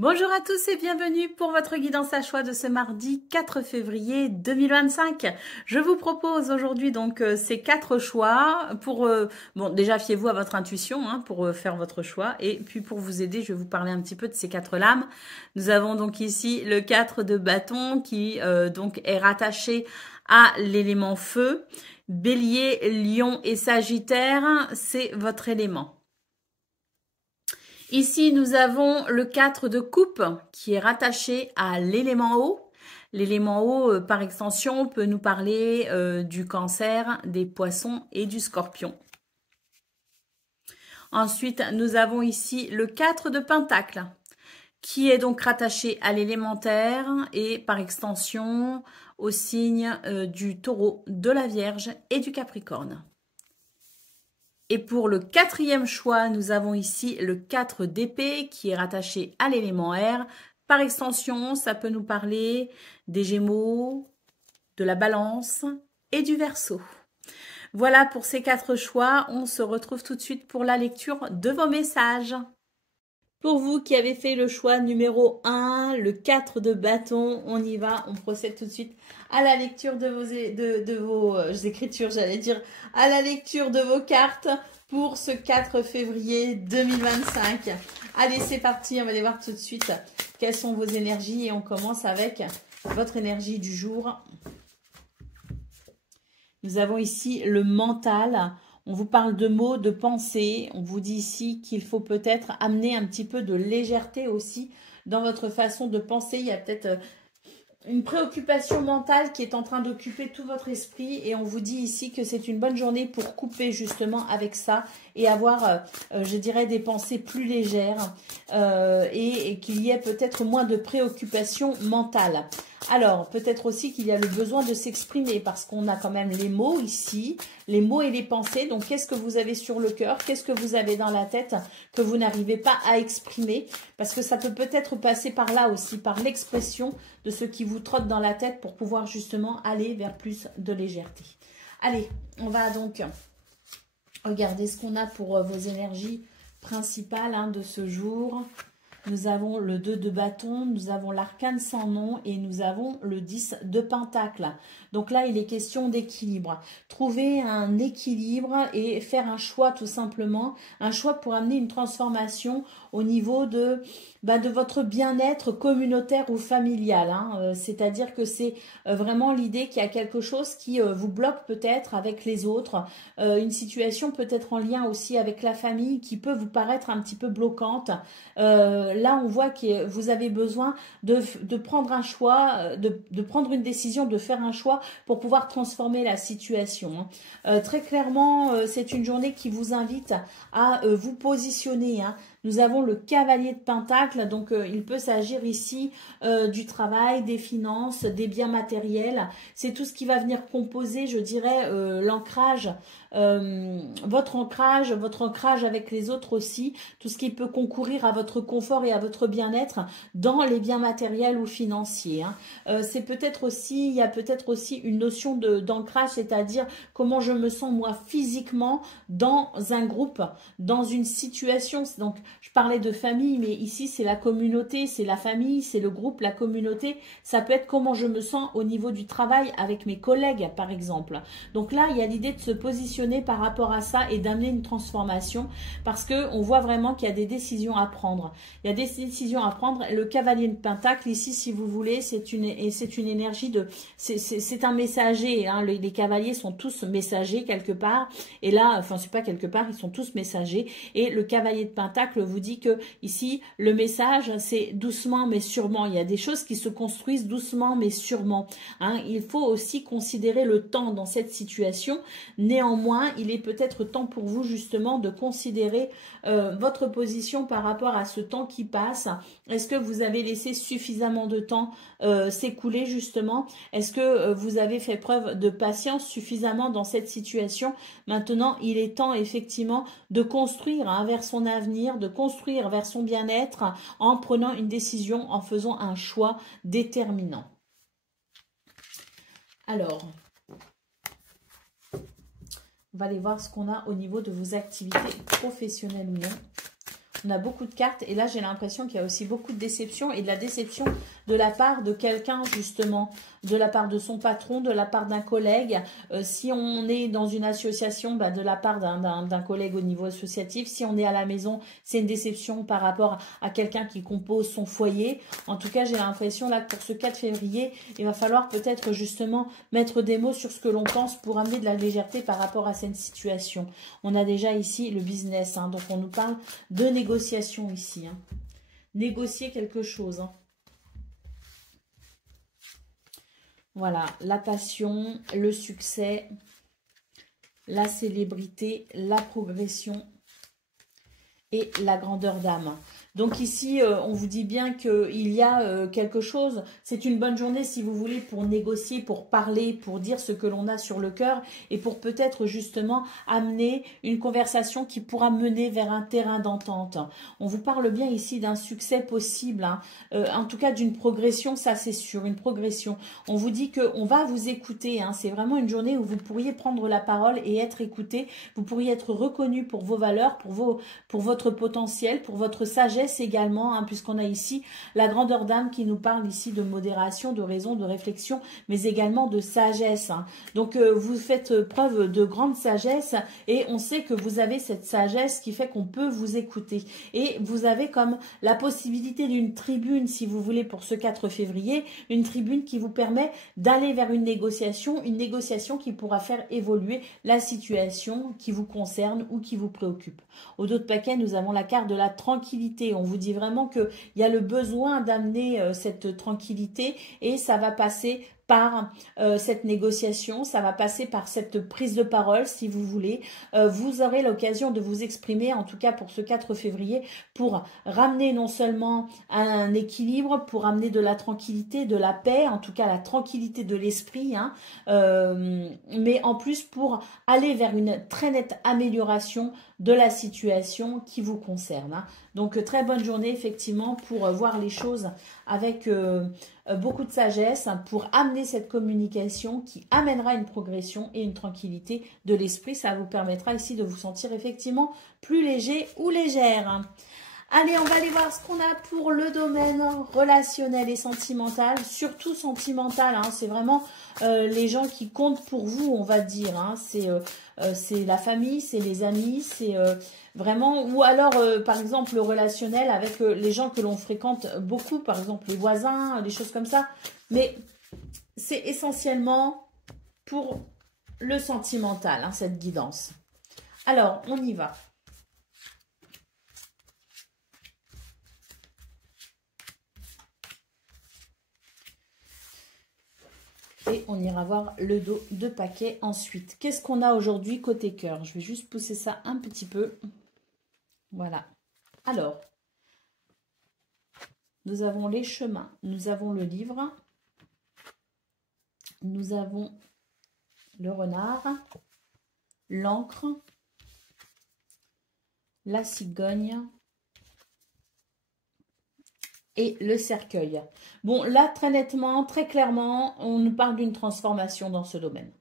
Bonjour à tous et bienvenue pour votre guidance à choix de ce mardi 4 février 2025. Je vous propose aujourd'hui donc ces 4 choix pour, bon déjà fiez-vous à votre intuition pour faire votre choix et puis pour vous aider je vais vous parler un petit peu de ces 4 lames. Nous avons donc ici le 4 de bâton qui donc est rattaché à l'élément feu. Bélier, Lion et Sagittaire, c'est votre élément. Ici, nous avons le 4 de coupe qui est rattaché à l'élément eau. L'élément eau, par extension, peut nous parler du cancer, des poissons et du scorpion. Ensuite, nous avons ici le 4 de pentacle qui est donc rattaché à l'élémentaire et par extension au signe du taureau, de la Vierge et du Capricorne. Et pour le 4e choix, nous avons ici le 4 d'épée qui est rattaché à l'élément air. Par extension, ça peut nous parler des Gémeaux, de la Balance et du Verseau. Voilà pour ces 4 choix. On se retrouve tout de suite pour la lecture de vos messages. Pour vous qui avez fait le choix numéro 1, le 4 de bâton, on y va, on procède tout de suite à la lecture de vos écritures, j'allais dire, à la lecture de vos cartes pour ce 4 février 2025. Allez, c'est parti, on va aller voir tout de suite quelles sont vos énergies et on commence avec votre énergie du jour. Nous avons ici le mental. On vous parle de mots, de pensées. On vous dit ici qu'il faut peut-être amener un petit peu de légèreté aussi dans votre façon de penser. Il y a peut-être une préoccupation mentale qui est en train d'occuper tout votre esprit. Et on vous dit ici que c'est une bonne journée pour couper justement avec ça et avoir, je dirais, des pensées plus légères et qu'il y ait peut-être moins de préoccupations mentales. Alors, peut-être aussi qu'il y a le besoin de s'exprimer parce qu'on a quand même les mots ici, les mots et les pensées. Donc, qu'est-ce que vous avez sur le cœur? Qu'est-ce que vous avez dans la tête que vous n'arrivez pas à exprimer? Parce que ça peut peut-être passer par là aussi, par l'expression de ce qui vous trotte dans la tête pour pouvoir justement aller vers plus de légèreté. Allez, on va donc regarder ce qu'on a pour vos énergies principales de ce jour. Nous avons le 2 de bâton, nous avons l'arcane sans nom et nous avons le 10 de pentacle. Donc là, il est question d'équilibre. Trouver un équilibre et faire un choix tout simplement. Un choix pour amener une transformation au niveau de votre bien-être communautaire ou familial. C'est-à-dire que c'est vraiment l'idée qu'il y a quelque chose qui vous bloque peut-être avec les autres. Une situation peut-être en lien aussi avec la famille qui peut vous paraître un petit peu bloquante. Là, on voit que vous avez besoin de prendre un choix, de prendre une décision, de faire un choix pour pouvoir transformer la situation. Très clairement, c'est une journée qui vous invite à vous positionner. Nous avons le cavalier de pentacle, donc il peut s'agir ici du travail, des finances, des biens matériels. C'est tout ce qui va venir composer, je dirais, l'ancrage. Votre ancrage avec les autres aussi, tout ce qui peut concourir à votre confort et à votre bien-être dans les biens matériels ou financiers. C'est peut-être aussi, il y a peut-être aussi une notion d'ancrage, c'est-à-dire comment je me sens moi physiquement dans un groupe, dans une situation. Donc je parlais de famille, mais ici c'est la communauté, c'est la famille, c'est le groupe, la communauté. Ça peut être comment je me sens au niveau du travail avec mes collègues par exemple. Donc là il y a l'idée de se positionner par rapport à ça et d'amener une transformation parce que on voit vraiment qu'il y a des décisions à prendre. Il y a des décisions à prendre. Le cavalier de pentacle ici, si vous voulez, c'est une énergie de, c'est un messager. Les cavaliers sont tous messagers quelque part. Et là, enfin c'est pas quelque part, ils sont tous messagers. Et le cavalier de pentacle vous dit que ici le message c'est doucement mais sûrement. Il y a des choses qui se construisent doucement mais sûrement. Il faut aussi considérer le temps dans cette situation. Néanmoins, il est peut-être temps pour vous justement de considérer votre position par rapport à ce temps qui passe. Est-ce que vous avez laissé suffisamment de temps s'écouler justement? Est-ce que vous avez fait preuve de patience suffisamment dans cette situation? Maintenant, il est temps effectivement de construire vers son avenir, de construire vers son bien-être en prenant une décision, en faisant un choix déterminant. Alors, on va aller voir ce qu'on a au niveau de vos activités professionnelles ou non. On a beaucoup de cartes et là, j'ai l'impression qu'il y a aussi beaucoup de déception et de la déception de la part de quelqu'un, justement, de la part de son patron, de la part d'un collègue. Si on est dans une association, bah, de la part d'un collègue au niveau associatif. Si on est à la maison, c'est une déception par rapport à quelqu'un qui compose son foyer. En tout cas, j'ai l'impression là que pour ce 4 février, il va falloir peut-être justement mettre des mots sur ce que l'on pense pour amener de la légèreté par rapport à cette situation. On a déjà ici le business, hein, donc on nous parle de négociation ici. Hein. Négocier quelque chose. Hein. Voilà, la passion, le succès, la célébrité, la progression et la grandeur d'âme. Donc ici, on vous dit bien qu'il y a quelque chose. C'est une bonne journée si vous voulez pour négocier, pour parler, pour dire ce que l'on a sur le cœur et pour peut-être justement amener une conversation qui pourra mener vers un terrain d'entente. On vous parle bien ici d'un succès possible, hein. En tout cas d'une progression, ça c'est sûr, une progression. On vous dit qu'on va vous écouter, hein. C'est vraiment une journée où vous pourriez prendre la parole et être écouté. Vous pourriez être reconnu pour vos valeurs, pour votre potentiel, pour votre sagesse également, hein, puisqu'on a ici la grandeur d'âme qui nous parle ici de modération, de raison, de réflexion, mais également de sagesse. Hein. Donc, vous faites preuve de grande sagesse et on sait que vous avez cette sagesse qui fait qu'on peut vous écouter. Et vous avez comme la possibilité d'une tribune, si vous voulez, pour ce 4 février, une tribune qui vous permet d'aller vers une négociation qui pourra faire évoluer la situation qui vous concerne ou qui vous préoccupe. Au dos de paquet, nous avons la carte de la tranquillité. On vous dit vraiment qu'il y a le besoin d'amener cette tranquillité et ça va passer par cette négociation, ça va passer par cette prise de parole si vous voulez. Vous aurez l'occasion de vous exprimer, en tout cas pour ce 4 février, pour ramener non seulement un équilibre, pour amener de la tranquillité, de la paix, en tout cas la tranquillité de l'esprit, hein, mais en plus pour aller vers une très nette amélioration de la situation qui vous concerne. Hein. Donc très bonne journée effectivement pour voir les choses avec beaucoup de sagesse, hein, pour amener cette communication qui amènera une progression et une tranquillité de l'esprit. Ça vous permettra ici de vous sentir effectivement plus léger ou légère. Hein. Allez, on va aller voir ce qu'on a pour le domaine relationnel et sentimental, surtout sentimental. Hein, c'est vraiment les gens qui comptent pour vous, on va dire. Hein, c'est la famille, c'est les amis, c'est vraiment... Ou alors, par exemple, le relationnel avec les gens que l'on fréquente beaucoup, par exemple les voisins, des choses comme ça. Mais c'est essentiellement pour le sentimental, hein, cette guidance. Alors, on y va. Et on ira voir le dos de paquet ensuite. Qu'est-ce qu'on a aujourd'hui côté cœur? Je vais juste pousser ça un petit peu. Voilà. Alors, nous avons les chemins. Nous avons le livre. Nous avons le renard. L'encre. La cigogne. Et le cercueil. Bon, là, très nettement, très clairement, on nous parle d'une transformation dans ce domaine.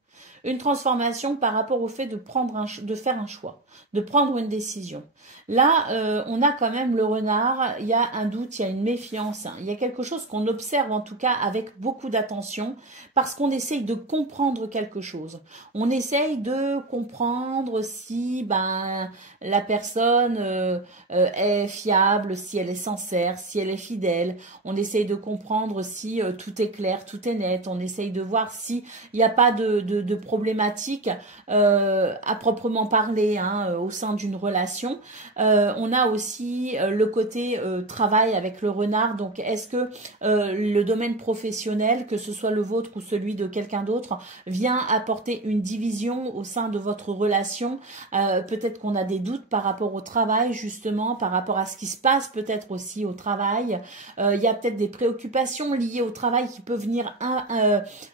Une transformation par rapport au fait de faire un choix, de prendre une décision. Là, on a quand même le renard, il y a un doute, il y a une méfiance, hein. Il y a quelque chose qu'on observe en tout cas avec beaucoup d'attention parce qu'on essaye de comprendre quelque chose. On essaye de comprendre si la personne est fiable, si elle est sincère, si elle est fidèle. On essaye de comprendre si tout est clair, tout est net. On essaye de voir s'il n'y a pas de problématique à proprement parler, hein, au sein d'une relation. On a aussi le côté travail avec le renard. Donc, est-ce que le domaine professionnel, que ce soit le vôtre ou celui de quelqu'un d'autre, vient apporter une division au sein de votre relation? Peut-être qu'on a des doutes par rapport au travail, justement, par rapport à ce qui se passe peut-être aussi au travail. Il y a peut-être des préoccupations liées au travail qui peuvent venir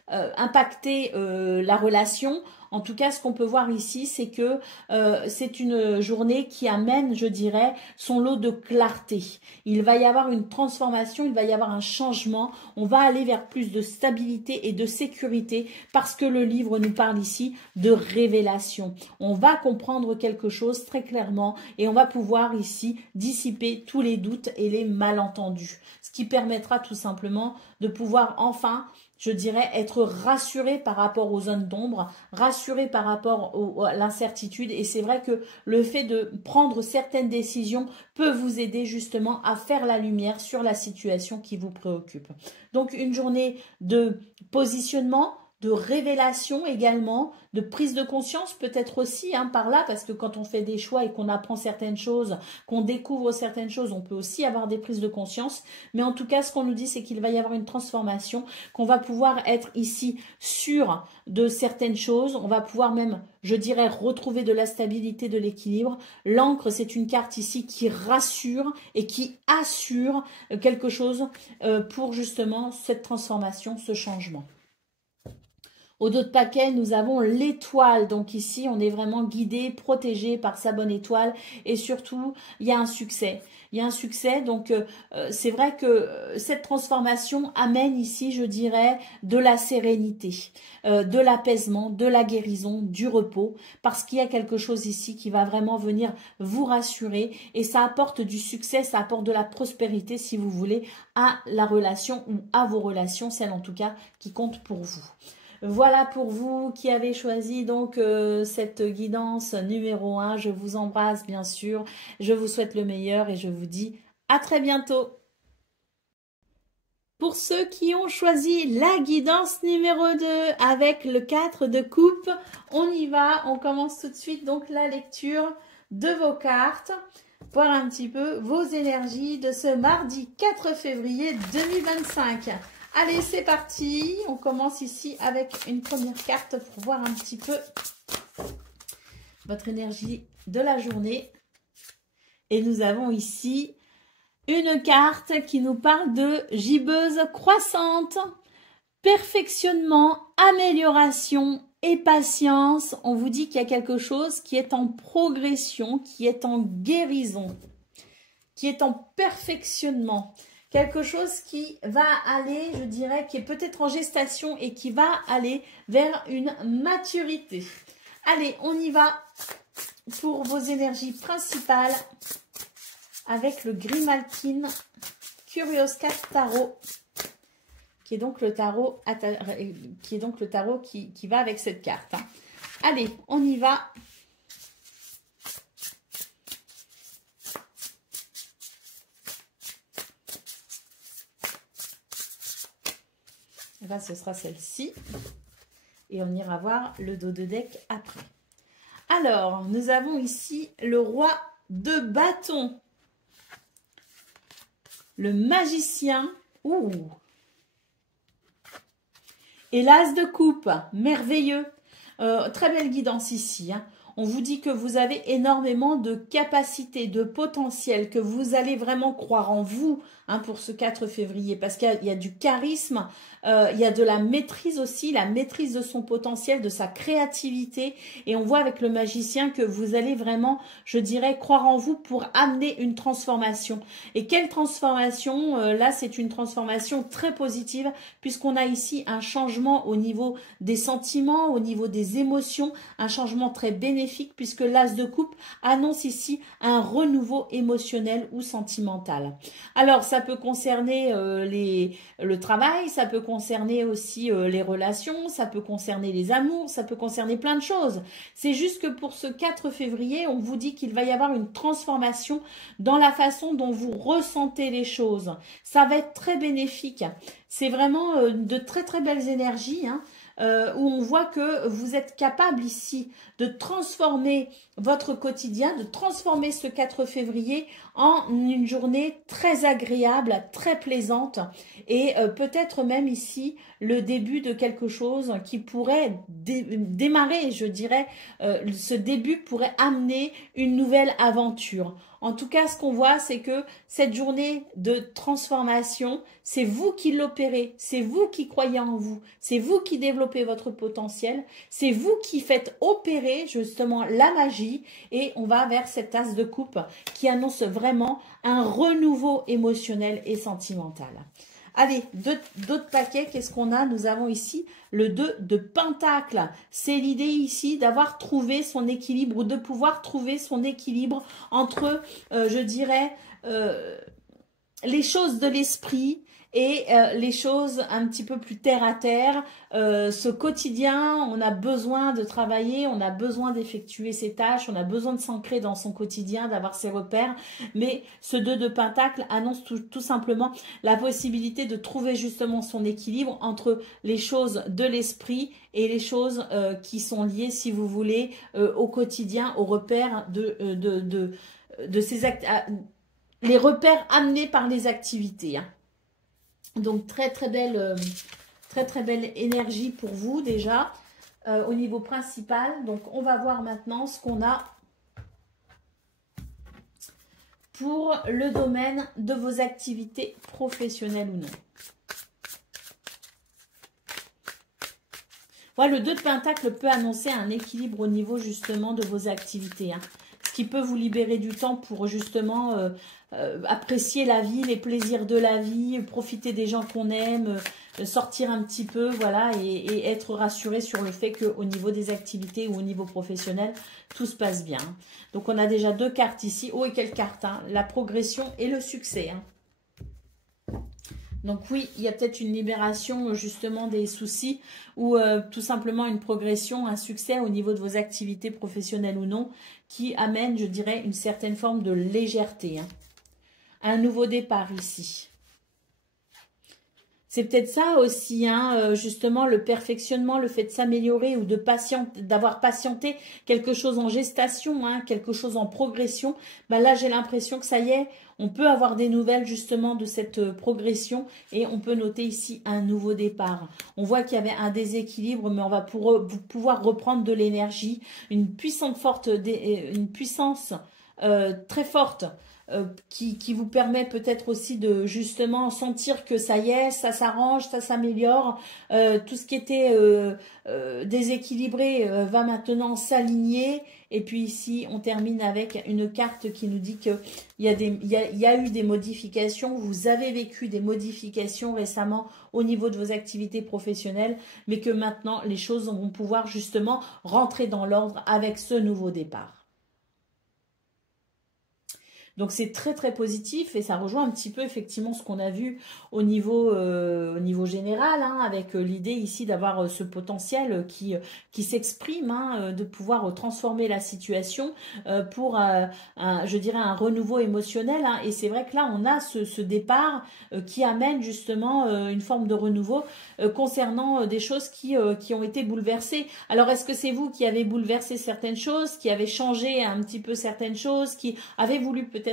impacter la relation. En tout cas, ce qu'on peut voir ici, c'est que c'est une journée qui amène, je dirais, son lot de clarté. Il va y avoir une transformation, il va y avoir un changement. On va aller vers plus de stabilité et de sécurité parce que le livre nous parle ici de révélation. On va comprendre quelque chose très clairement et on va pouvoir ici dissiper tous les doutes et les malentendus. Ce qui permettra tout simplement de pouvoir enfin, je dirais, être rassuré par rapport aux zones d'ombre, rassuré par rapport à l'incertitude. Et c'est vrai que le fait de prendre certaines décisions peut vous aider justement à faire la lumière sur la situation qui vous préoccupe. Donc une journée de positionnement, de révélation également, de prise de conscience peut-être aussi par là, parce que quand on fait des choix et qu'on apprend certaines choses, qu'on découvre certaines choses, on peut aussi avoir des prises de conscience. Mais en tout cas, ce qu'on nous dit, c'est qu'il va y avoir une transformation, qu'on va pouvoir être ici sûr de certaines choses. On va pouvoir même, je dirais, retrouver de la stabilité, de l'équilibre. L'encre, c'est une carte ici qui rassure et qui assure quelque chose pour justement cette transformation, ce changement. Au dos de paquet, nous avons l'étoile. Donc ici, on est vraiment guidé, protégé par sa bonne étoile. Et surtout, il y a un succès. Il y a un succès. Donc, c'est vrai que cette transformation amène ici, je dirais, de la sérénité, de l'apaisement, de la guérison, du repos. Parce qu'il y a quelque chose ici qui va vraiment venir vous rassurer. Et ça apporte du succès, ça apporte de la prospérité, si vous voulez, à la relation ou à vos relations, celles en tout cas qui comptent pour vous. Voilà pour vous qui avez choisi donc cette guidance numéro 1. Je vous embrasse bien sûr. Je vous souhaite le meilleur et je vous dis à très bientôt. Pour ceux qui ont choisi la guidance numéro 2 avec le 4 de coupe, on y va. On commence tout de suite donc la lecture de vos cartes. Voir un petit peu vos énergies de ce mardi 4 février 2025. Allez, c'est parti. On commence ici avec une première carte pour voir un petit peu votre énergie de la journée. Et nous avons ici une carte qui nous parle de gibbeuse croissante, perfectionnement, amélioration et patience. On vous dit qu'il y a quelque chose qui est en progression, qui est en guérison, qui est en perfectionnement. Quelque chose qui va aller, je dirais, qui est peut-être en gestation et qui va aller vers une maturité. Allez, on y va pour vos énergies principales avec le Grimalkin Curious Card Tarot, qui est donc le tarot, qui va avec cette carte. Allez, on y va. Là, ce sera celle-ci. Et on ira voir le dos de deck après. Alors, nous avons ici le roi de bâton. Le magicien. Ouh. Et l'as de coupe. Merveilleux. Très belle guidance ici. On vous dit que vous avez énormément de capacités, de potentiel, que vous allez vraiment croire en vous pour ce 4 février. Parce qu'il y a du charisme, il y a de la maîtrise aussi, la maîtrise de son potentiel, de sa créativité. Et on voit avec le magicien que vous allez vraiment, je dirais, croire en vous pour amener une transformation. Et quelle transformation? Là, c'est une transformation très positive puisqu'on a ici un changement au niveau des sentiments, au niveau des émotions, un changement très bénéfique puisque l'as de coupe annonce ici un renouveau émotionnel ou sentimental. Alors, ça peut concerner le travail, ça peut concerner aussi les relations, ça peut concerner les amours, ça peut concerner plein de choses. C'est juste que pour ce 4 février, on vous dit qu'il va y avoir une transformation dans la façon dont vous ressentez les choses. Ça va être très bénéfique. C'est vraiment de très très belles énergies, où on voit que vous êtes capable ici de transformer votre quotidien, de transformer ce 4 février en une journée très agréable, très plaisante et peut-être même ici le début de quelque chose qui pourrait démarrer, je dirais, ce début pourrait amener une nouvelle aventure. En tout cas, ce qu'on voit, c'est que cette journée de transformation, c'est vous qui l'opérez, c'est vous qui croyez en vous, c'est vous qui développez votre potentiel, c'est vous qui faites opérer justement la magie et on va vers cette as de coupe qui annonce vraiment un renouveau émotionnel et sentimental. Allez, d'autres paquets, qu'est-ce qu'on a? Nous avons ici le 2 de Pentacle. C'est l'idée ici d'avoir trouvé son équilibre ou de pouvoir trouver son équilibre entre, je dirais, les choses de l'esprit et les choses un petit peu plus terre à terre. Ce quotidien, on a besoin de travailler, on a besoin d'effectuer ses tâches, on a besoin de s'ancrer dans son quotidien, d'avoir ses repères. Mais ce 2 de Pentacle annonce tout simplement la possibilité de trouver justement son équilibre entre les choses de l'esprit et les choses qui sont liées, si vous voulez, au quotidien, aux repères de ces actes, les repères amenés par les activités. Hein. Donc très belle énergie pour vous déjà au niveau principal. Donc on va voir maintenant ce qu'on a pour le domaine de vos activités professionnelles ou non. Voilà, le 2 de Pentacle peut annoncer un équilibre au niveau justement de vos activités. Hein. Ce qui peut vous libérer du temps pour justement apprécier la vie, les plaisirs de la vie, profiter des gens qu'on aime, sortir un petit peu, voilà, et être rassuré sur le fait qu'au niveau des activités ou au niveau professionnel, tout se passe bien. Donc on a déjà 2 cartes ici. Oh, et quelle carte, hein? La progression et le succès. Hein. Donc oui, il y a peut-être une libération justement des soucis ou tout simplement une progression, un succès au niveau de vos activités professionnelles ou non qui amène, je dirais, une certaine forme de légèreté. Hein. Un nouveau départ ici. C'est peut-être ça aussi, hein, justement, le perfectionnement, le fait de s'améliorer ou de d'avoir patienté quelque chose en gestation, hein, quelque chose en progression. Ben là, j'ai l'impression que ça y est, on peut avoir des nouvelles justement de cette progression et on peut noter ici un nouveau départ. On voit qu'il y avait un déséquilibre, mais on va pouvoir reprendre de l'énergie, une puissance très forte. Qui vous permet peut-être aussi de justement sentir que ça y est, ça s'arrange, ça s'améliore. Tout ce qui était déséquilibré va maintenant s'aligner. Et puis ici, on termine avec une carte qui nous dit qu'il y a eu des modifications. Vous avez vécu des modifications récemment au niveau de vos activités professionnelles, mais que maintenant, les choses vont pouvoir justement rentrer dans l'ordre avec ce nouveau départ. Donc c'est très positif et ça rejoint un petit peu effectivement ce qu'on a vu au niveau général, hein, avec l'idée ici d'avoir ce potentiel qui s'exprime, hein, de pouvoir transformer la situation pour, je dirais, un renouveau émotionnel. Hein, et c'est vrai que là, on a ce départ qui amène justement une forme de renouveau concernant des choses qui ont été bouleversées. Alors, est-ce que c'est vous qui avez bouleversé certaines choses, qui avez changé un petit peu certaines choses, qui avez voulu peut-être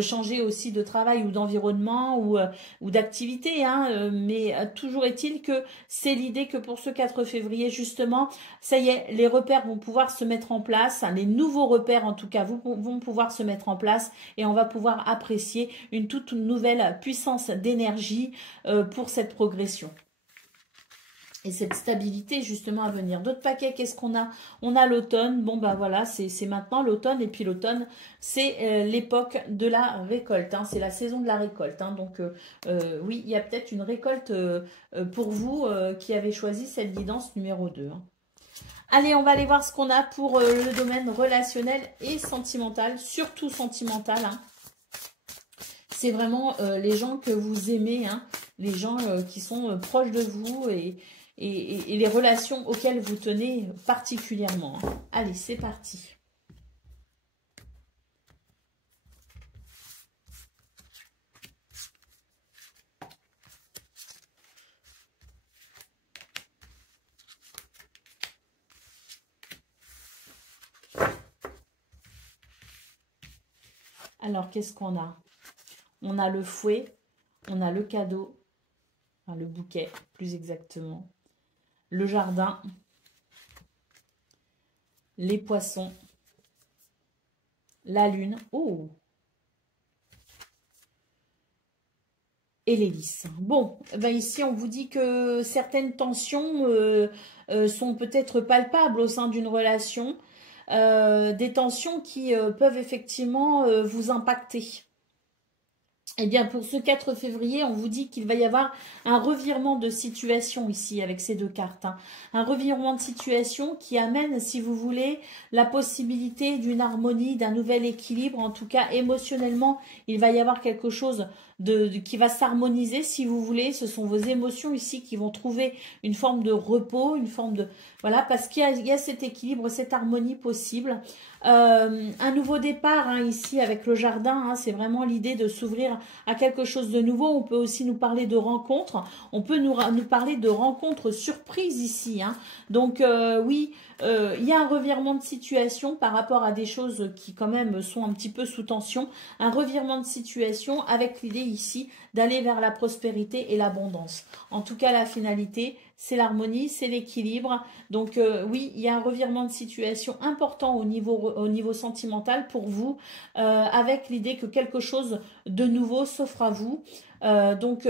changer aussi de travail ou d'environnement ou d'activité, hein, mais toujours est-il que c'est l'idée que pour ce 4 février, justement, ça y est, les repères vont pouvoir se mettre en place, hein, les nouveaux repères en tout cas vont pouvoir se mettre en place et on va pouvoir apprécier une toute nouvelle puissance d'énergie pour cette progression. Et cette stabilité justement à venir. D'autres paquets, qu'est-ce qu'on a? On a l'automne. Bon ben voilà, c'est maintenant l'automne. Et puis l'automne, c'est l'époque de la récolte. Hein, c'est la saison de la récolte. Hein, donc oui, il y a peut-être une récolte pour vous qui avez choisi cette guidance numéro 2. Hein. Allez, on va aller voir ce qu'on a pour le domaine relationnel et sentimental. Surtout sentimental. Hein. C'est vraiment les gens que vous aimez. Hein, les gens qui sont proches de vous et les relations auxquelles vous tenez particulièrement. Allez, c'est parti. Alors, qu'est-ce qu'on a? On a le fouet, on a le cadeau, enfin, le bouquet, plus exactement. Le jardin, les poissons, la lune. Oh, et l'hélice. Bon, ben ici, on vous dit que certaines tensions sont peut-être palpables au sein d'une relation. Des tensions qui peuvent effectivement vous impacter. Eh bien, pour ce 4 février, on vous dit qu'il va y avoir un revirement de situation ici avec ces deux cartes. Hein. Un revirement de situation qui amène, si vous voulez, la possibilité d'une harmonie, d'un nouvel équilibre. En tout cas, émotionnellement, il va y avoir quelque chose qui va s'harmoniser, si vous voulez. Ce sont vos émotions ici qui vont trouver une forme de repos, une forme de... Voilà, parce qu'il y a cet équilibre, cette harmonie possible. Un nouveau départ hein, ici avec le jardin, hein, c'est vraiment l'idée de s'ouvrir à quelque chose de nouveau. On peut aussi nous parler de rencontres, on peut nous parler de rencontres surprises ici. Hein. Donc oui, il y a un revirement de situation par rapport à des choses qui quand même sont un petit peu sous tension. Un revirement de situation avec l'idée ici d'aller vers la prospérité et l'abondance. En tout cas, la finalité, c'est l'harmonie, c'est l'équilibre. Donc oui, il y a un revirement de situation important au niveau sentimental pour vous, avec l'idée que quelque chose de nouveau s'offre à vous. Donc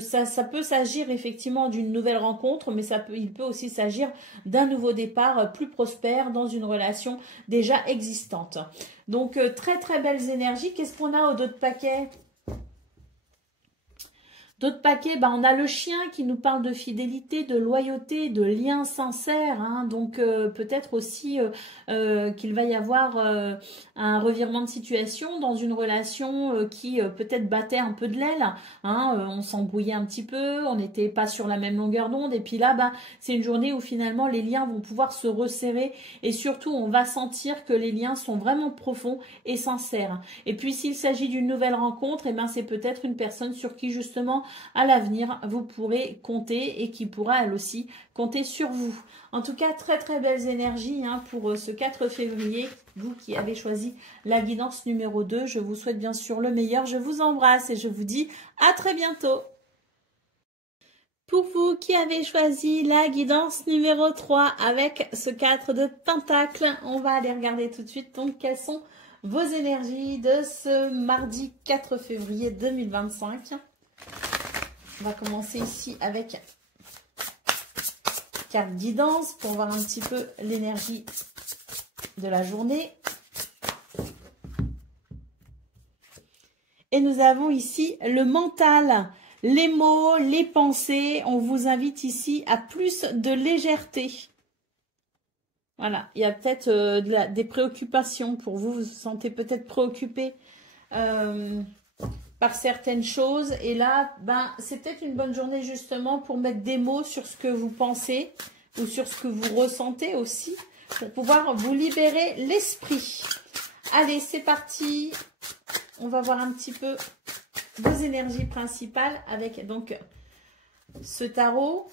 ça peut s'agir effectivement d'une nouvelle rencontre, mais il peut aussi s'agir d'un nouveau départ plus prospère dans une relation déjà existante. Donc très très belles énergies. Qu'est-ce qu'on a au dos de paquet ? D'autres paquets, on a le chien qui nous parle de fidélité, de loyauté, de liens sincères. Hein, donc peut-être aussi qu'il va y avoir un revirement de situation dans une relation qui peut-être battait un peu de l'aile. Hein, on s'embrouillait un petit peu, on n'était pas sur la même longueur d'onde. Et puis là, c'est une journée où finalement les liens vont pouvoir se resserrer. Et surtout, on va sentir que les liens sont vraiment profonds et sincères. Et puis s'il s'agit d'une nouvelle rencontre, c'est peut-être une personne sur qui justement à l'avenir, vous pourrez compter et qui pourra elle aussi compter sur vous. En tout cas, très très belles énergies hein, pour ce 4 février. Vous qui avez choisi la guidance numéro 2, je vous souhaite bien sûr le meilleur. Je vous embrasse et je vous dis à très bientôt. Pour vous qui avez choisi la guidance numéro 3 avec ce 4 de Pentacle, on va aller regarder tout de suite donc quelles sont vos énergies de ce mardi 4 février 2025. On va commencer ici avec carte guidance pour voir un petit peu l'énergie de la journée. Et nous avons ici le mental, les mots, les pensées. On vous invite ici à plus de légèreté. Voilà, il y a peut-être des préoccupations pour vous. Vous vous sentez peut-être préoccupé par certaines choses. Et là, c'est peut-être une bonne journée justement pour mettre des mots sur ce que vous pensez ou sur ce que vous ressentez aussi pour pouvoir vous libérer l'esprit. Allez, c'est parti. On va voir un petit peu vos énergies principales avec donc ce tarot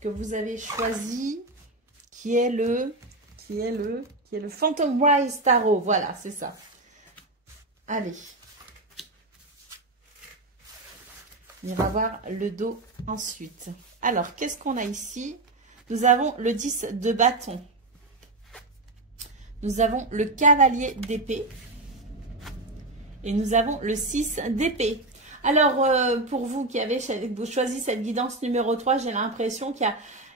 que vous avez choisi qui est le Phantom Rise Tarot. Voilà, c'est ça. Allez. On ira voir le dos ensuite. Alors, qu'est-ce qu'on a ici? Nous avons le 10 de bâton. Nous avons le cavalier d'épée. Et nous avons le 6 d'épée. Alors, pour vous qui avez choisi cette guidance numéro 3, j'ai l'impression qu'il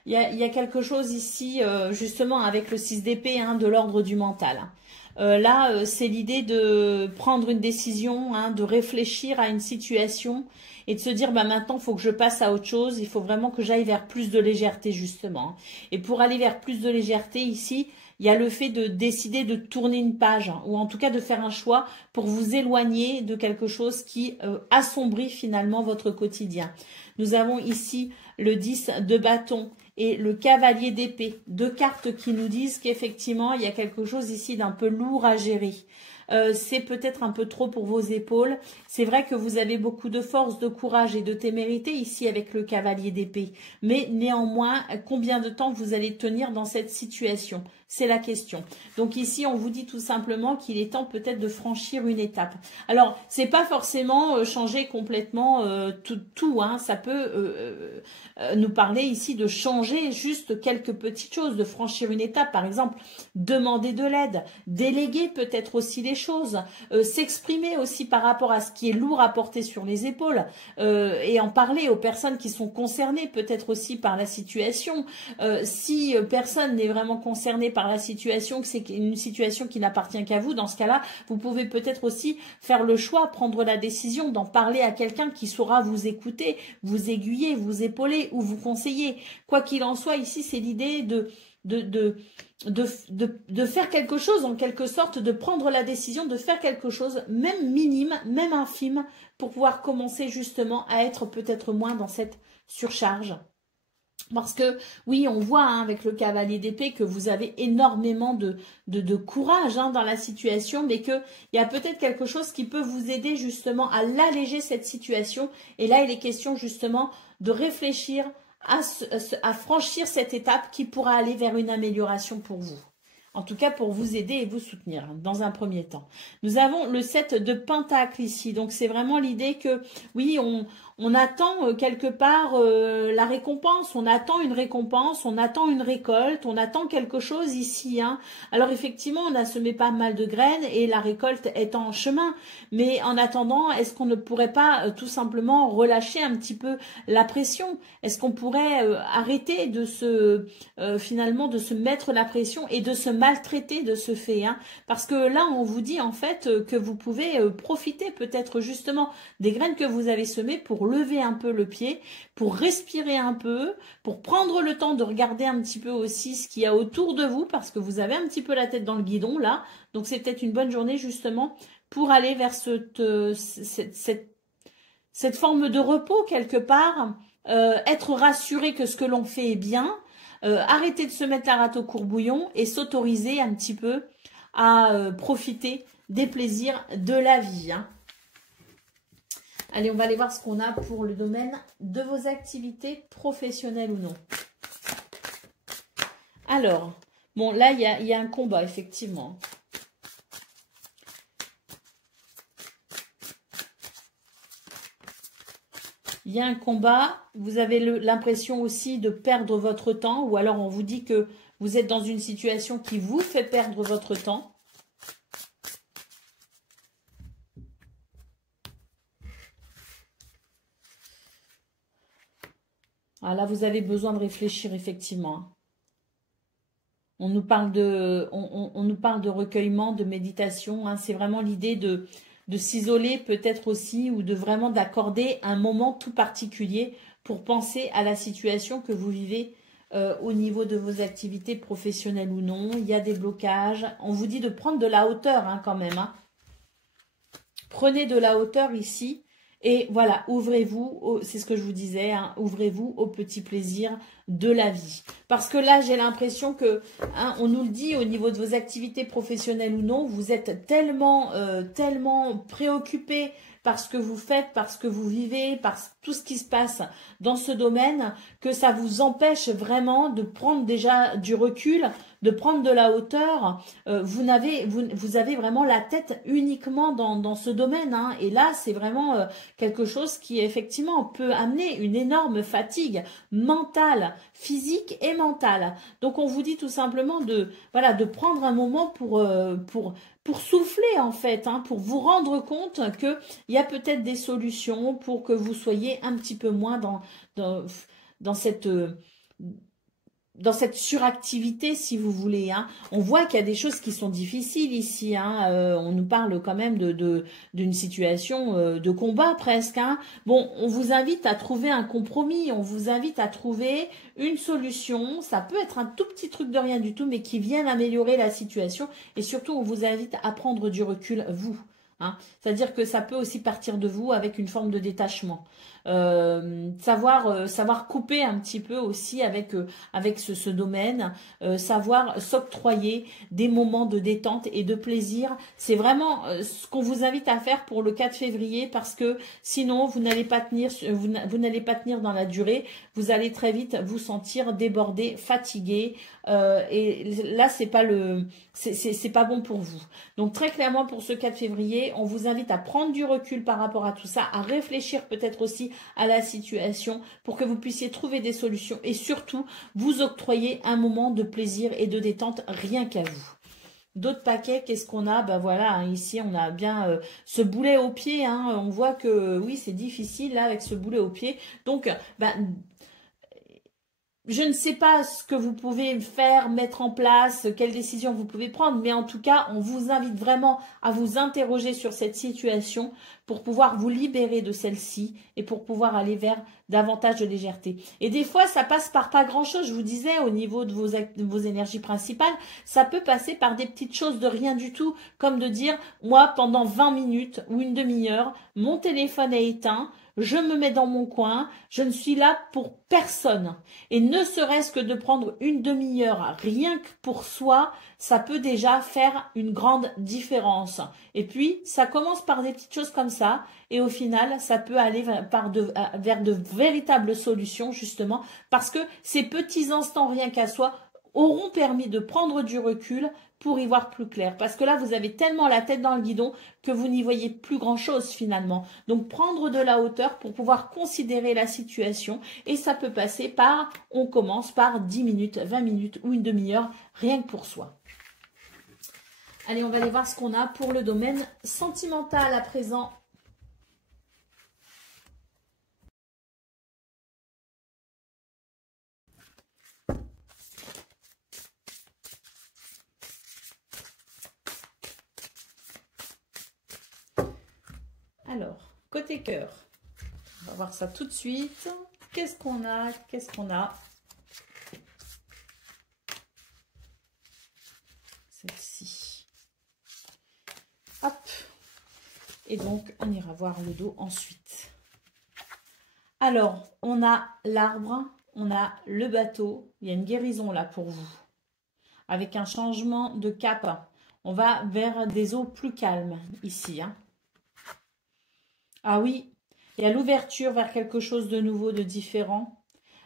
y a quelque chose ici, justement, avec le 6 d'épée, hein, de l'ordre du mental. Là, c'est l'idée de prendre une décision, hein, de réfléchir à une situation et de se dire, maintenant, il faut que je passe à autre chose. Il faut vraiment que j'aille vers plus de légèreté, justement. Et pour aller vers plus de légèreté, ici, il y a le fait de décider de tourner une page, hein, ou en tout cas de faire un choix pour vous éloigner de quelque chose qui assombrit finalement votre quotidien. Nous avons ici le 10 de bâton et le cavalier d'épée, deux cartes qui nous disent qu'effectivement, il y a quelque chose ici d'un peu lourd à gérer. C'est peut-être un peu trop pour vos épaules. C'est vrai que vous avez beaucoup de force, de courage et de témérité ici avec le cavalier d'épée. Mais néanmoins, combien de temps vous allez tenir dans cette situation? C'est la question. Donc ici, on vous dit tout simplement qu'il est temps peut-être de franchir une étape. Alors, c'est pas forcément changer complètement tout, hein. Ça peut nous parler ici de changer juste quelques petites choses, de franchir une étape. Par exemple, demander de l'aide, déléguer peut-être aussi les choses, s'exprimer aussi par rapport à ce qui est lourd à porter sur les épaules et en parler aux personnes qui sont concernées peut-être aussi par la situation. Si personne n'est vraiment concerné par la situation, que c'est une situation qui n'appartient qu'à vous, dans ce cas-là, vous pouvez peut-être aussi faire le choix, prendre la décision d'en parler à quelqu'un qui saura vous écouter, vous aiguiller, vous épauler ou vous conseiller. Quoi qu'il en soit, ici, c'est l'idée de faire quelque chose, en quelque sorte, de prendre la décision de faire quelque chose, même minime, même infime, pour pouvoir commencer justement à être peut-être moins dans cette surcharge. Parce que, oui, on voit hein, avec le cavalier d'épée que vous avez énormément de courage hein, dans la situation, mais qu'il y a peut-être quelque chose qui peut vous aider justement à l'alléger cette situation. Et là, il est question justement de réfléchir à franchir cette étape qui pourra aller vers une amélioration pour vous. En tout cas, pour vous aider et vous soutenir dans un premier temps. Nous avons le 7 de Pentacle ici. Donc, c'est vraiment l'idée que, oui, on attend quelque part la récompense. On attend une récompense, on attend une récolte, on attend quelque chose ici. Hein. Alors, effectivement, on a semé pas mal de graines et la récolte est en chemin. Mais en attendant, est-ce qu'on ne pourrait pas tout simplement relâcher un petit peu la pression? Est-ce qu'on pourrait arrêter de finalement, de se mettre la pression et de se maltraiter de ce fait, hein, parce que là on vous dit en fait que vous pouvez profiter peut-être justement des graines que vous avez semées pour lever un peu le pied, pour respirer un peu, pour prendre le temps de regarder un petit peu aussi ce qu'il y a autour de vous, parce que vous avez un petit peu la tête dans le guidon là, donc c'est peut-être une bonne journée justement pour aller vers cette forme de repos quelque part, être rassuré que ce que l'on fait est bien, arrêter de se mettre la rate au courbouillon et s'autoriser un petit peu à profiter des plaisirs de la vie. Hein. Allez, on va aller voir ce qu'on a pour le domaine de vos activités professionnelles ou non. Alors, bon, là, il y a un combat, effectivement. Il y a un combat, vous avez l'impression aussi de perdre votre temps, ou alors on vous dit que vous êtes dans une situation qui vous fait perdre votre temps. Ah, là, vous avez besoin de réfléchir, effectivement. On nous parle on nous parle de recueillement, de méditation. Hein. C'est vraiment l'idée de s'isoler peut-être aussi ou de vraiment d'accorder un moment tout particulier pour penser à la situation que vous vivez au niveau de vos activités professionnelles ou non. Il y a des blocages. On vous dit de prendre de la hauteur hein, quand même. Hein. Prenez de la hauteur ici. Et voilà, ouvrez-vous, c'est ce que je vous disais, hein, ouvrez-vous au petit plaisir de la vie. Parce que là, j'ai l'impression que, hein, on nous le dit au niveau de vos activités professionnelles ou non, vous êtes tellement préoccupés par ce que vous faites, par ce que vous vivez, par tout ce qui se passe dans ce domaine, que ça vous empêche vraiment de prendre déjà du recul, de prendre de la hauteur. Vous avez vraiment la tête uniquement dans ce domaine. Hein, et là, c'est vraiment quelque chose qui effectivement peut amener une énorme fatigue mentale, physique et mentale. Donc, on vous dit tout simplement de prendre un moment pour souffler en fait, hein, pour vous rendre compte qu'il y a peut-être des solutions pour que vous soyez un petit peu moins dans cette suractivité, si vous voulez. Hein. On voit qu'il y a des choses qui sont difficiles ici. Hein. On nous parle quand même d'une situation de combat presque. Hein. Bon, on vous invite à trouver un compromis. On vous invite à trouver une solution. Ça peut être un tout petit truc de rien du tout, mais qui vienne améliorer la situation. Et surtout, on vous invite à prendre du recul, vous. Hein. C'est-à-dire que ça peut aussi partir de vous avec une forme de détachement. savoir couper un petit peu aussi avec ce domaine, savoir s'octroyer des moments de détente et de plaisir. C'est vraiment ce qu'on vous invite à faire pour le 4 février parce que sinon vous n'allez pas tenir, vous n'allez pas tenir dans la durée. Vous allez très vite vous sentir débordé, fatigué, et là c'est pas bon pour vous. Donc très clairement pour ce 4 février, on vous invite à prendre du recul par rapport à tout ça, à réfléchir peut-être aussi à la situation pour que vous puissiez trouver des solutions et surtout vous octroyer un moment de plaisir et de détente rien qu'à vous. D'autres paquets, qu'est-ce qu'on a? Ben voilà, hein, ici on a bien ce boulet au pied, hein, on voit que oui c'est difficile là avec ce boulet au pied. Donc je ne sais pas ce que vous pouvez faire, mettre en place, quelles décisions vous pouvez prendre, mais en tout cas, on vous invite vraiment à vous interroger sur cette situation pour pouvoir vous libérer de celle-ci et pour pouvoir aller vers davantage de légèreté. Et des fois, ça passe par pas grand-chose. Je vous disais, au niveau de vos énergies principales, ça peut passer par des petites choses de rien du tout, comme de dire, moi, pendant 20 minutes ou une demi-heure, mon téléphone est éteint, je me mets dans mon coin, je ne suis là pour personne. Et ne serait-ce que de prendre une demi-heure rien que pour soi, ça peut déjà faire une grande différence. Et puis, ça commence par des petites choses comme ça. Et au final, ça peut aller vers de véritables solutions, justement, parce que ces petits instants rien qu'à soi auront permis de prendre du recul pour y voir plus clair. Parce que là, vous avez tellement la tête dans le guidon que vous n'y voyez plus grand-chose finalement. Donc, prendre de la hauteur pour pouvoir considérer la situation. Et ça peut passer par, on commence par 10 minutes, 20 minutes ou une demi-heure, rien que pour soi. Allez, on va aller voir ce qu'on a pour le domaine sentimental à présent. Alors, côté cœur, on va voir ça tout de suite. Qu'est-ce qu'on a? Qu'est-ce qu'on a? Celle-ci. Hop. Et donc, on ira voir le dos ensuite. Alors, on a l'arbre, on a le bateau. Il y a une guérison là pour vous. Avec un changement de cap. On va vers des eaux plus calmes ici, hein. Ah oui, il y a l'ouverture vers quelque chose de nouveau, de différent.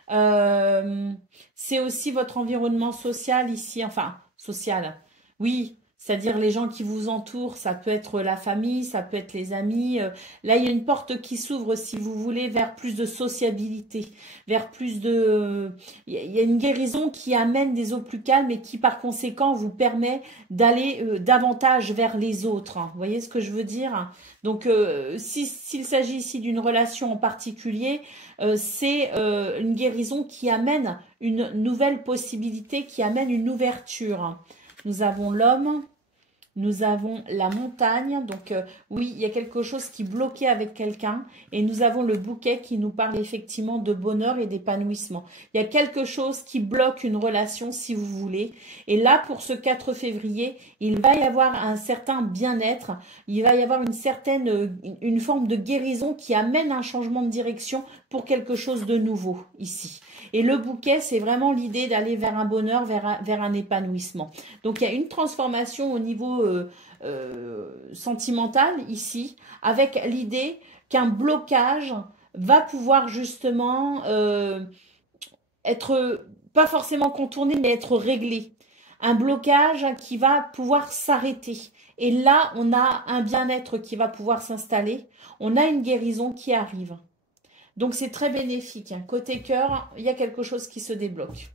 C'est aussi votre environnement social ici, enfin, social. Oui, c'est-à-dire les gens qui vous entourent, ça peut être la famille, ça peut être les amis. Là, il y a une porte qui s'ouvre, si vous voulez, vers plus de sociabilité, vers plus de... Il y a une guérison qui amène des eaux plus calmes et qui, par conséquent, vous permet d'aller davantage vers les autres, hein. Vous voyez ce que je veux dire? Donc, s'il s'agit ici d'une relation en particulier, c'est une guérison qui amène une nouvelle possibilité, qui amène une ouverture. Nous avons l'homme, nous avons la montagne. Donc, oui, il y a quelque chose qui bloquait avec quelqu'un. Et nous avons le bouquet qui nous parle effectivement de bonheur et d'épanouissement. Il y a quelque chose qui bloque une relation, si vous voulez. Et là, pour ce 4 février, il va y avoir un certain bien-être. Il va y avoir une forme de guérison qui amène un changement de direction pour quelque chose de nouveau ici. Et le bouquet, c'est vraiment l'idée d'aller vers un bonheur, vers un épanouissement. Donc, il y a une transformation au niveau sentimental ici, avec l'idée qu'un blocage va pouvoir justement être, pas forcément contourné, mais être réglé. Un blocage qui va pouvoir s'arrêter. Et là, on a un bien-être qui va pouvoir s'installer. On a une guérison qui arrive. Donc, c'est très bénéfique. Côté cœur, il y a quelque chose qui se débloque.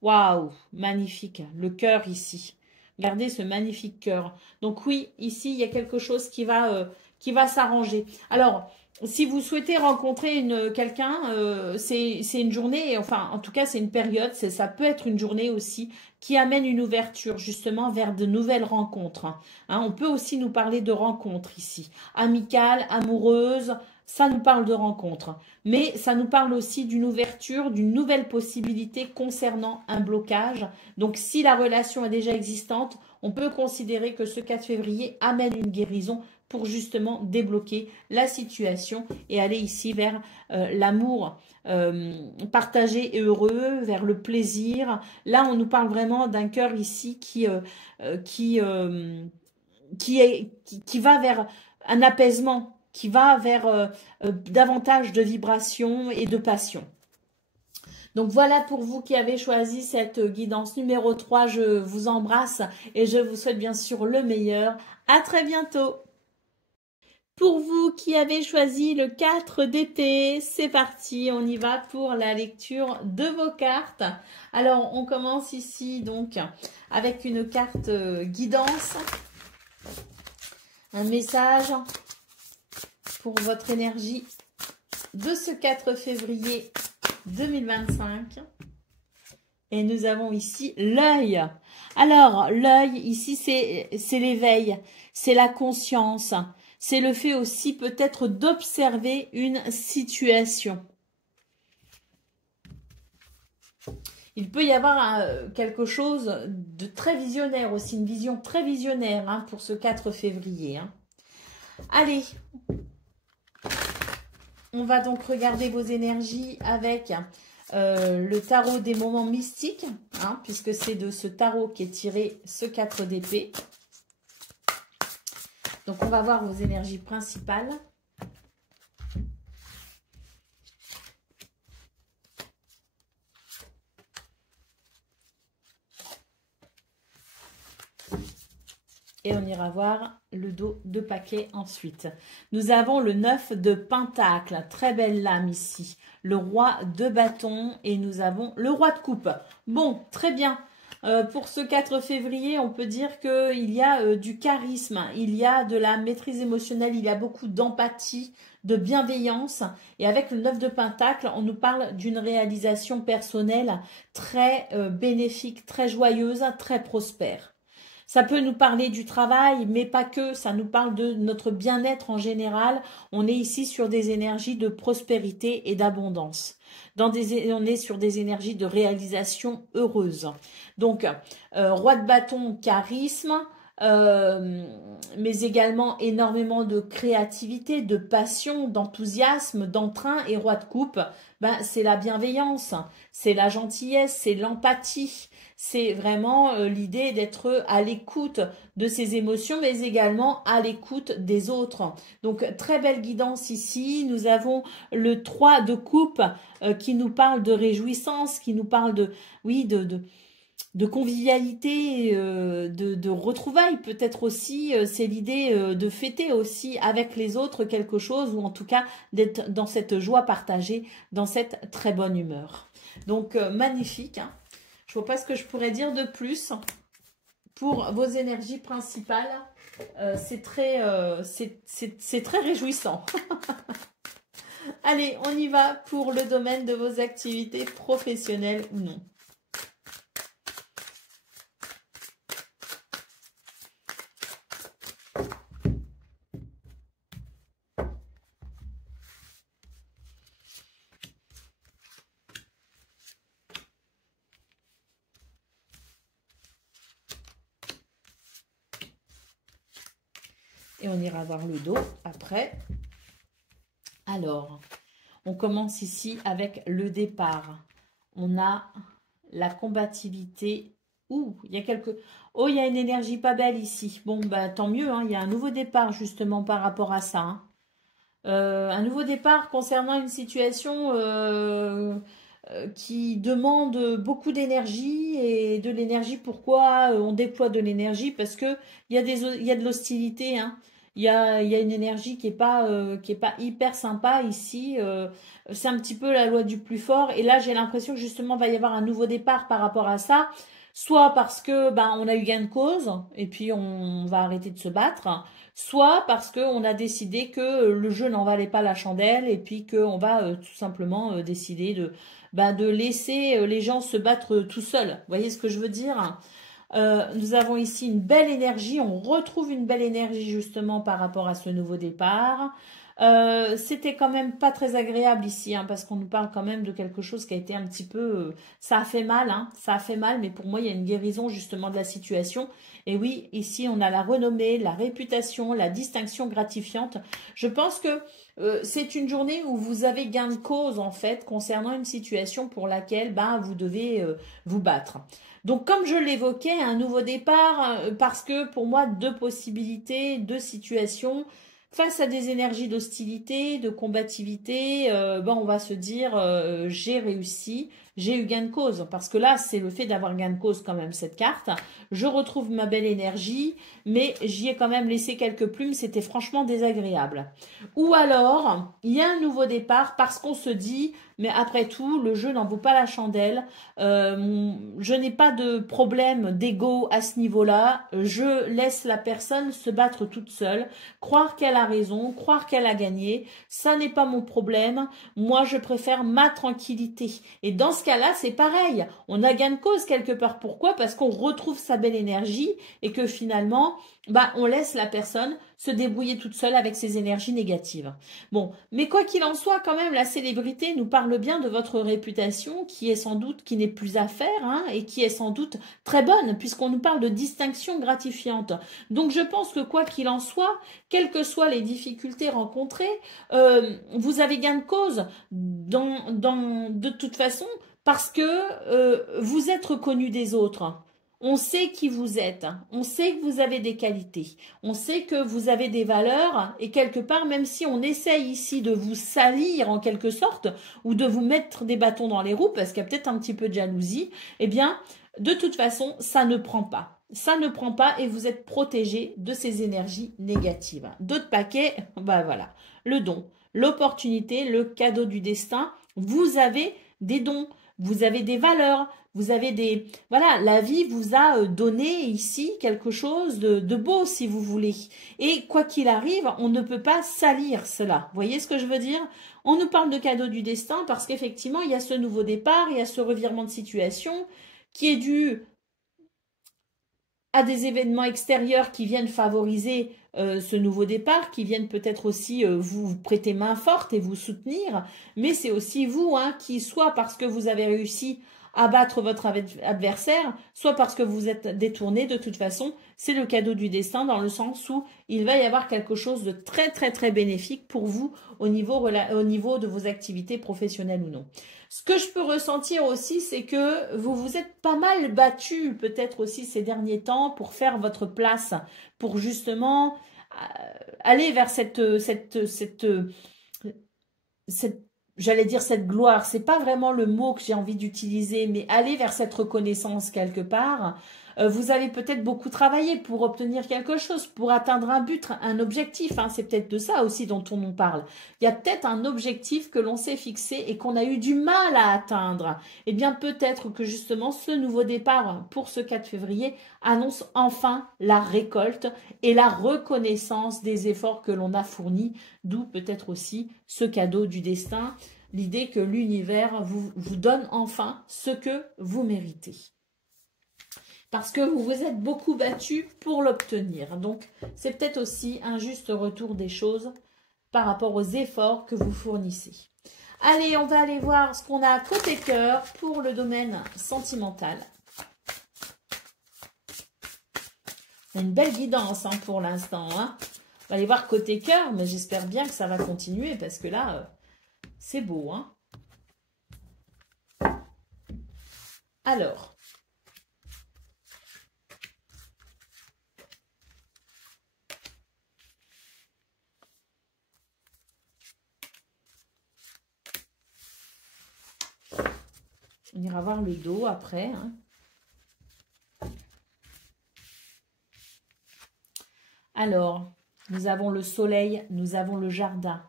Waouh, magnifique. Le cœur ici. Regardez ce magnifique cœur. Donc oui, ici, il y a quelque chose qui va s'arranger. Alors, si vous souhaitez rencontrer quelqu'un, c'est une journée, enfin, en tout cas, c'est une période, ça peut être une journée aussi qui amène une ouverture justement vers de nouvelles rencontres. Hein, on peut aussi nous parler de rencontres ici. Amicales, amoureuses, ça nous parle de rencontres. Mais ça nous parle aussi d'une ouverture, d'une nouvelle possibilité concernant un blocage. Donc, si la relation est déjà existante, on peut considérer que ce 4 février amène une guérison pour justement débloquer la situation et aller ici vers l'amour partagé et heureux, vers le plaisir. Là, on nous parle vraiment d'un cœur ici qui va vers un apaisement, qui va vers davantage de vibrations et de passion. Donc voilà pour vous qui avez choisi cette guidance numéro 3. Je vous embrasse et je vous souhaite bien sûr le meilleur. À très bientôt. Pour vous qui avez choisi le 4 d'épée, c'est parti, on y va pour la lecture de vos cartes. Alors, on commence ici donc avec une carte guidance, un message pour votre énergie de ce 4 février 2025. Et nous avons ici l'œil. Alors, l'œil, ici, c'est l'éveil, c'est la conscience. C'est le fait aussi peut-être d'observer une situation. Il peut y avoir quelque chose de très visionnaire aussi, une vision très visionnaire hein, pour ce 4 février. Hein. Allez, on va donc regarder vos énergies avec le tarot des moments mystiques, hein, puisque c'est de ce tarot qu'est tiré ce 4 d'épée. Donc, on va voir vos énergies principales. Et on ira voir le dos de paquet ensuite. Nous avons le 9 de Pentacle. Très belle lame ici. Le roi de bâton et nous avons le roi de coupe. Bon, très bien. Pour ce 4 février, on peut dire qu'il y a du charisme, il y a de la maîtrise émotionnelle, il y a beaucoup d'empathie, de bienveillance. Et avec le 9 de Pentacle, on nous parle d'une réalisation personnelle très bénéfique, très joyeuse, très prospère. Ça peut nous parler du travail, mais pas que, ça nous parle de notre bien-être en général. On est ici sur des énergies de prospérité et d'abondance. On est sur des énergies de réalisation heureuse. Donc, roi de bâton, charisme, mais également énormément de créativité, de passion, d'enthousiasme, d'entrain. Et roi de coupe, ben, c'est la bienveillance, c'est la gentillesse, c'est l'empathie. C'est vraiment l'idée d'être à l'écoute de ses émotions, mais également à l'écoute des autres. Donc, très belle guidance ici. Nous avons le 3 de coupe qui nous parle de réjouissance, qui nous parle de, oui, de convivialité, de retrouvailles peut-être aussi. C'est l'idée de fêter aussi avec les autres quelque chose, ou en tout cas d'être dans cette joie partagée, dans cette très bonne humeur. Donc, magnifique, hein. Je ne vois pas ce que je pourrais dire de plus pour vos énergies principales. C'est très réjouissant. Allez, on y va pour le domaine de vos activités professionnelles ou non. Et on ira voir le dos après. Alors, on commence ici avec le départ. On a la combativité. Ouh, il y a quelques... Oh, il y a une énergie pas belle ici. Bon, bah tant mieux, hein. Il y a un nouveau départ justement par rapport à ça. Hein. Un nouveau départ concernant une situation qui demande beaucoup d'énergie. Et de l'énergie, pourquoi on déploie de l'énergie? Parce que il y a de l'hostilité, hein. Il y a une énergie qui est pas hyper sympa ici. C'est un petit peu la loi du plus fort. Et là, j'ai l'impression que justement, il va y avoir un nouveau départ par rapport à ça. Soit parce que on a eu gain de cause et puis on va arrêter de se battre. Soit parce qu'on a décidé que le jeu n'en valait pas la chandelle et puis qu'on va tout simplement décider de laisser les gens se battre tout seuls. Vous voyez ce que je veux dire? Nous avons ici une belle énergie, on retrouve une belle énergie justement par rapport à ce nouveau départ. C'était quand même pas très agréable ici, hein, parce qu'on nous parle quand même de quelque chose qui a été un petit peu... ça a fait mal, hein, ça a fait mal, mais pour moi, il y a une guérison justement de la situation. Et oui, ici, on a la renommée, la réputation, la distinction gratifiante. Je pense que c'est une journée où vous avez gain de cause, en fait, concernant une situation pour laquelle ben, vous devez vous battre. Donc, comme je l'évoquais, un nouveau départ, parce que pour moi, deux possibilités, deux situations. Face à des énergies d'hostilité, de combativité, ben on va se dire j'ai réussi, j'ai eu gain de cause. Parce que là, c'est le fait d'avoir gain de cause quand même cette carte. Je retrouve ma belle énergie, mais j'y ai quand même laissé quelques plumes, c'était franchement désagréable. Ou alors, il y a un nouveau départ parce qu'on se dit, mais après tout, le jeu n'en vaut pas la chandelle. Je n'ai pas de problème d'ego à ce niveau-là. Je laisse la personne se battre toute seule, croire qu'elle a raison, croire qu'elle a gagné. Ça n'est pas mon problème. Moi, je préfère ma tranquillité. Et dans ce cas-là, c'est pareil. On a gain de cause quelque part. Pourquoi? Parce qu'on retrouve sa belle énergie et que finalement, bah, on laisse la personne se débrouiller toute seule avec ses énergies négatives. Bon, mais quoi qu'il en soit, quand même, la célébrité nous parle bien de votre réputation, qui est sans doute, qui n'est plus à faire, hein, et qui est sans doute très bonne, puisqu'on nous parle de distinction gratifiante. Donc, je pense que quoi qu'il en soit, quelles que soient les difficultés rencontrées, vous avez gain de cause de toute façon, parce que vous êtes reconnu des autres. On sait qui vous êtes, on sait que vous avez des qualités, on sait que vous avez des valeurs et quelque part, même si on essaye ici de vous salir en quelque sorte ou de vous mettre des bâtons dans les roues parce qu'il y a peut-être un petit peu de jalousie, eh bien, de toute façon, ça ne prend pas. Ça ne prend pas et vous êtes protégé de ces énergies négatives. D'autres paquets, bah voilà, le don, l'opportunité, le cadeau du destin, vous avez des dons, vous avez des valeurs, vous avez des... Voilà, la vie vous a donné ici quelque chose de beau, si vous voulez. Et quoi qu'il arrive, on ne peut pas salir cela. Vous voyez ce que je veux dire? On nous parle de cadeau du destin parce qu'effectivement, il y a ce nouveau départ, il y a ce revirement de situation qui est dû à des événements extérieurs qui viennent favoriser ce nouveau départ, qui viennent peut-être aussi vous prêter main forte et vous soutenir, mais c'est aussi vous hein, qui, soit parce que vous avez réussi à battre votre adversaire, soit parce que vous êtes détourné, de toute façon, c'est le cadeau du destin dans le sens où il va y avoir quelque chose de très très très bénéfique pour vous au niveau de vos activités professionnelles ou non. Ce que je peux ressentir aussi, c'est que vous vous êtes pas mal battu peut-être aussi ces derniers temps pour faire votre place, pour justement aller vers cette j'allais dire cette gloire, c'est pas vraiment le mot que j'ai envie d'utiliser, mais aller vers cette reconnaissance quelque part. Vous avez peut-être beaucoup travaillé pour obtenir quelque chose, pour atteindre un but, un objectif. Hein, c'est peut-être de ça aussi dont on nous parle. Il y a peut-être un objectif que l'on s'est fixé et qu'on a eu du mal à atteindre. Eh bien, peut-être que justement, ce nouveau départ pour ce 4 février annonce enfin la récolte et la reconnaissance des efforts que l'on a fournis, d'où peut-être aussi ce cadeau du destin, l'idée que l'univers vous donne enfin ce que vous méritez. Parce que vous vous êtes beaucoup battu pour l'obtenir. Donc, c'est peut-être aussi un juste retour des choses par rapport aux efforts que vous fournissez. Allez, on va aller voir ce qu'on a côté cœur pour le domaine sentimental. On a une belle guidance hein, pour l'instant. Hein. On va aller voir côté cœur, mais j'espère bien que ça va continuer parce que là, c'est beau. Hein. Alors, on ira voir le dos après. Hein. Alors, nous avons le soleil, nous avons le jardin.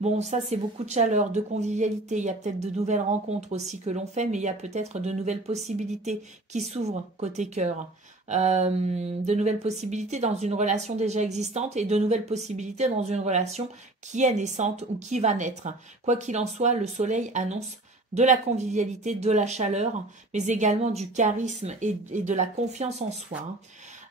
Bon, ça, c'est beaucoup de chaleur, de convivialité. Il y a peut-être de nouvelles rencontres aussi que l'on fait, mais il y a peut-être de nouvelles possibilités qui s'ouvrent côté cœur. De nouvelles possibilités dans une relation déjà existante et de nouvelles possibilités dans une relation qui est naissante ou qui va naître. Quoi qu'il en soit, le soleil annonce de la convivialité, de la chaleur, mais également du charisme et de la confiance en soi.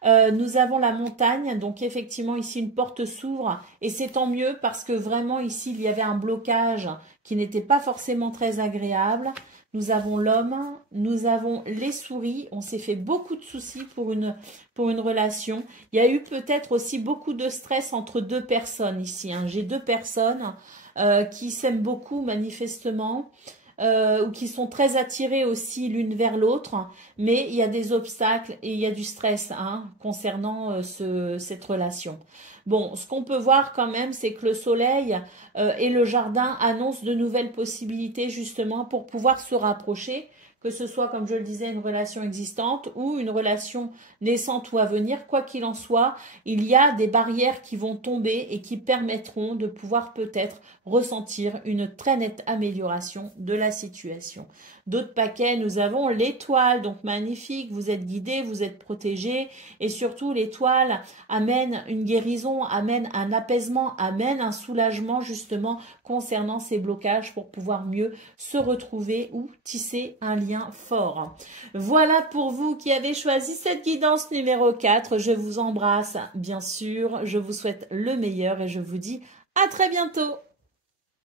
Nous avons la montagne, donc effectivement ici une porte s'ouvre et c'est tant mieux parce que vraiment ici il y avait un blocage qui n'était pas forcément très agréable. Nous avons l'homme, nous avons les souris, on s'est fait beaucoup de soucis pour une relation. Il y a eu peut-être aussi beaucoup de stress entre deux personnes ici, hein. J'ai deux personnes qui s'aiment beaucoup manifestement. Ou qui sont très attirées aussi l'une vers l'autre, mais il y a des obstacles et il y a du stress hein, concernant cette relation. Bon, ce qu'on peut voir quand même, c'est que le soleil et le jardin annoncent de nouvelles possibilités justement pour pouvoir se rapprocher, que ce soit, comme je le disais, une relation existante ou une relation naissante ou à venir. Quoi qu'il en soit, il y a des barrières qui vont tomber et qui permettront de pouvoir peut-être ressentir une très nette amélioration de la situation. D'autres paquets, nous avons l'étoile, donc magnifique, vous êtes guidé, vous êtes protégé et surtout l'étoile amène une guérison, amène un apaisement, amène un soulagement justement concernant ces blocages pour pouvoir mieux se retrouver ou tisser un lien fort. Voilà pour vous qui avez choisi cette guidance numéro 4. Je vous embrasse bien sûr, je vous souhaite le meilleur et je vous dis à très bientôt.